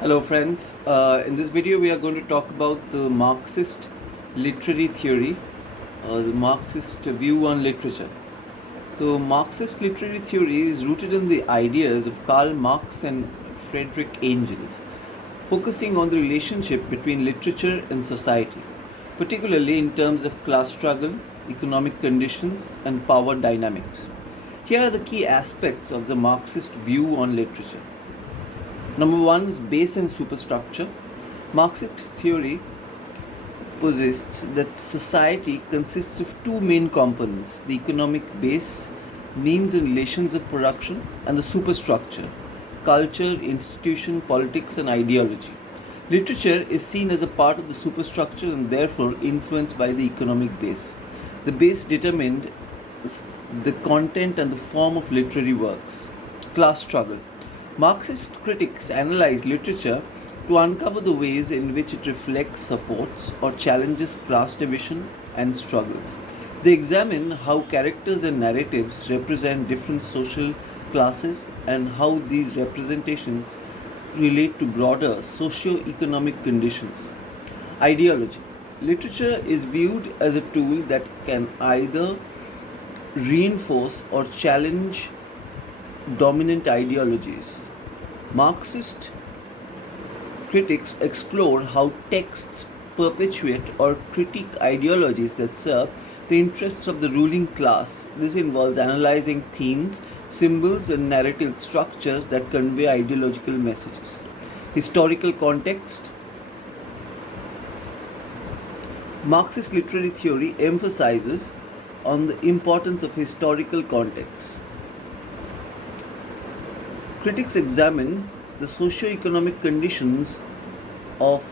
Hello friends, in this video we are going to talk about the Marxist literary theory, the Marxist view on literature. The Marxist literary theory is rooted in the ideas of Karl Marx and Friedrich Engels, focusing on the relationship between literature and society, particularly in terms of class struggle, economic conditions and power dynamics. Here are the key aspects of the Marxist view on literature. Number one is base and superstructure. Marxist theory posits that society consists of two main components: the economic base, means and relations of production, and the superstructure, culture, institution, politics, and ideology. Literature is seen as a part of the superstructure and therefore influenced by the economic base. The base determined the content and the form of literary works. Class struggle. Marxist critics analyze literature to uncover the ways in which it reflects, supports, or challenges class division and struggles. They examine how characters and narratives represent different social classes and how these representations relate to broader socio-economic conditions. Ideology. Literature is viewed as a tool that can either reinforce or challenge dominant ideologies. Marxist critics explore how texts perpetuate or critique ideologies that serve the interests of the ruling class. This involves analyzing themes, symbols, and narrative structures that convey ideological messages. Historical context. Marxist literary theory emphasizes on the importance of historical context. Critics examine the socio-economic conditions of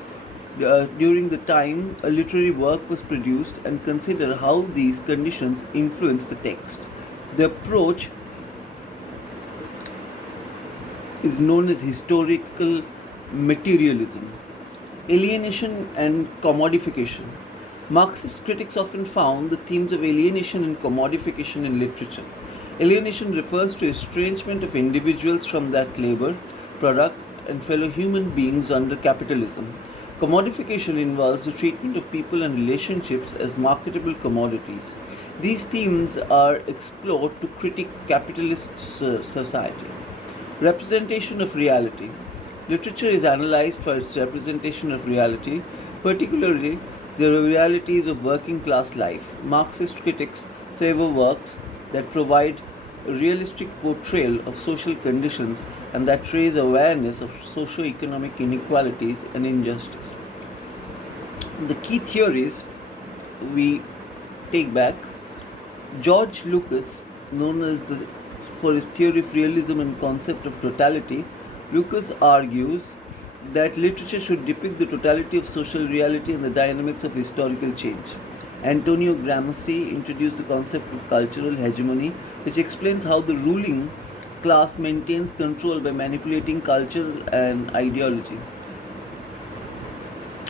during the time a literary work was produced and consider how these conditions influence the text. The approach is known as historical materialism. Alienation and commodification. Marxist critics often found the themes of alienation and commodification in literature. Alienation refers to estrangement of individuals from that labor, product, and fellow human beings under capitalism. Commodification involves the treatment of people and relationships as marketable commodities. These themes are explored to critique capitalist society. Representation of reality. Literature is analyzed for its representation of reality, particularly the realities of working class life. Marxist critics favor works that provide a realistic portrayal of social conditions and that raise awareness of socio-economic inequalities and injustice. The key theories we take back: George Lucas, known as for his theory of realism and concept of totality, Lucas argues that literature should depict the totality of social reality and the dynamics of historical change. Antonio Gramsci introduced the concept of cultural hegemony, which explains how the ruling class maintains control by manipulating culture and ideology.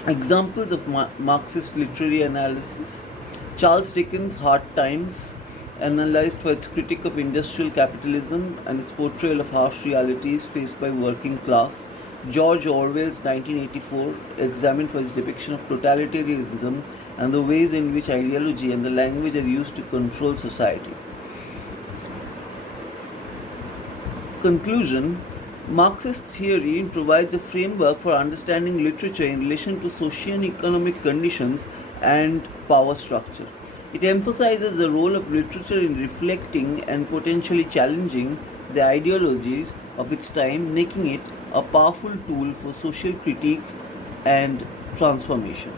Examples of Marxist literary analysis: Charles Dickens' Hard Times, analyzed for its critique of industrial capitalism and its portrayal of harsh realities faced by working class. George Orwell's 1984, examined for its depiction of totalitarianism and the ways in which ideology and the language are used to control society. Conclusion: Marxist theory provides a framework for understanding literature in relation to socio-economic conditions and power structure. It emphasizes the role of literature in reflecting and potentially challenging the ideologies of its time, making it a powerful tool for social critique and transformation.